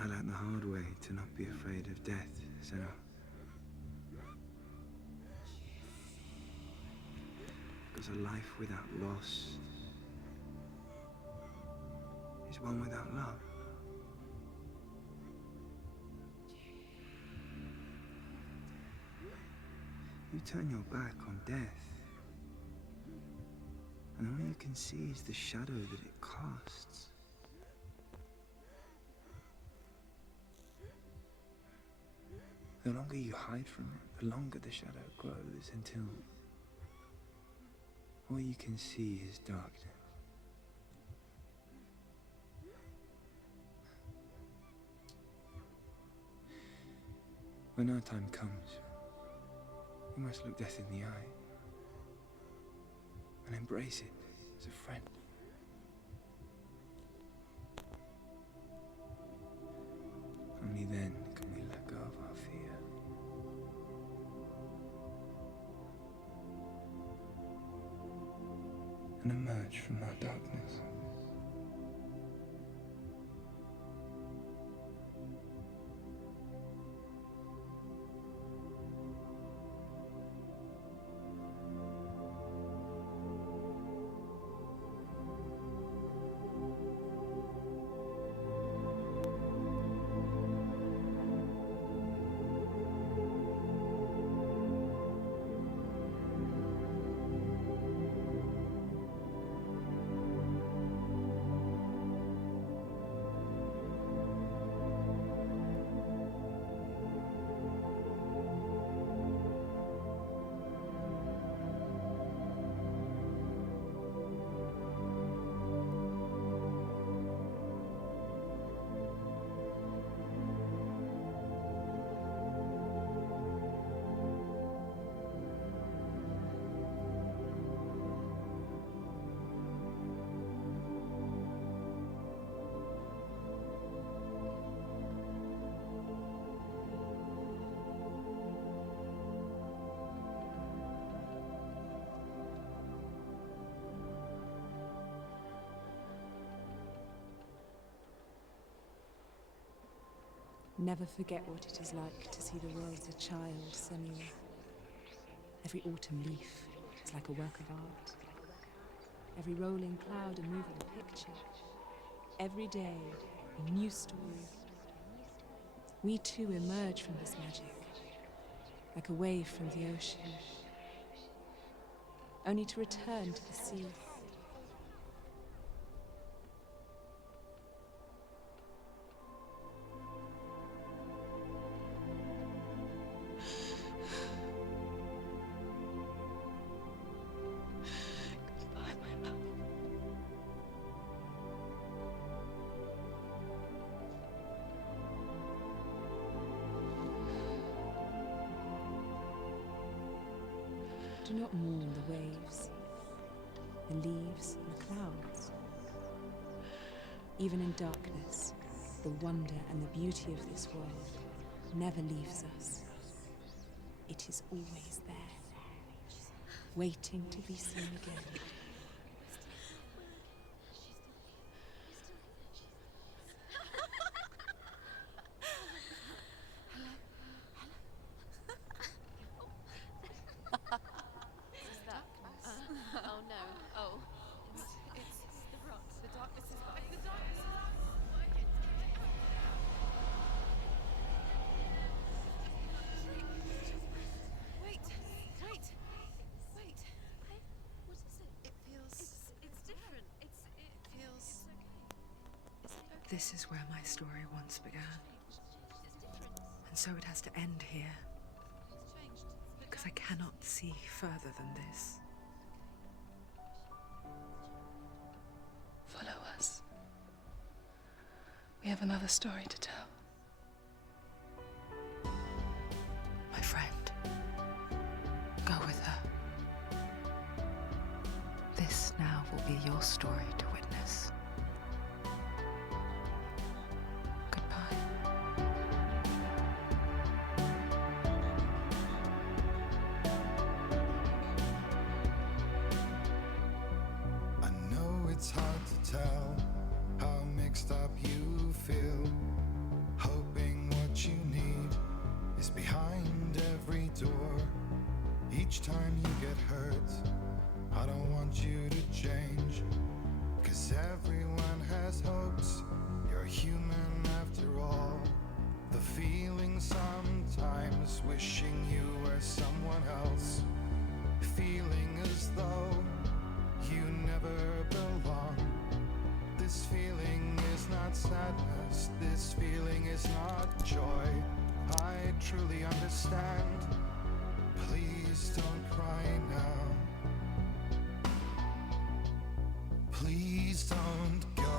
I learned the hard way to not be afraid of death, Senua. Because a life without loss is one without love. You turn your back on death, and all you can see is the shadow that it casts. The longer you hide from it, the longer the shadow grows until all you can see is darkness. When our time comes, we must look death in the eye and embrace it as a friend. Only then can we let go of our fear. And emerge from our darkness. Never forget what it is like to see the world as a child, Senua. Every autumn leaf is like a work of art. Every rolling cloud a moving picture. Every day, a new story. We too emerge from this magic, like a wave from the ocean, only to return to the sea. Do not mourn the waves, the leaves and the clouds. Even in darkness, the wonder and the beauty of this world never leaves us. It is always there, waiting to be seen again. Oh no. Oh. It's the rocks. The darkness is back. The darkness is working. Wait. What is it? It feels. It's different. It feels. It's okay. This is where my story once began. It's different. And so it has to end here, It's changed. because I cannot see further than this. Follow us. We have another story to tell. My friend, go with her. This now will be your story to witness. Goodbye. I know it's hard to tell how mixed up you feel, hoping what you need is behind every door. Each time you get hurt, I don't want you to change, 'cause everyone has hopes. You're human after all. The feeling sometimes wishing you were someone else, feeling as though you never belong. This feeling is not sadness, this feeling is not joy. I truly understand. Please don't cry now. Please don't go.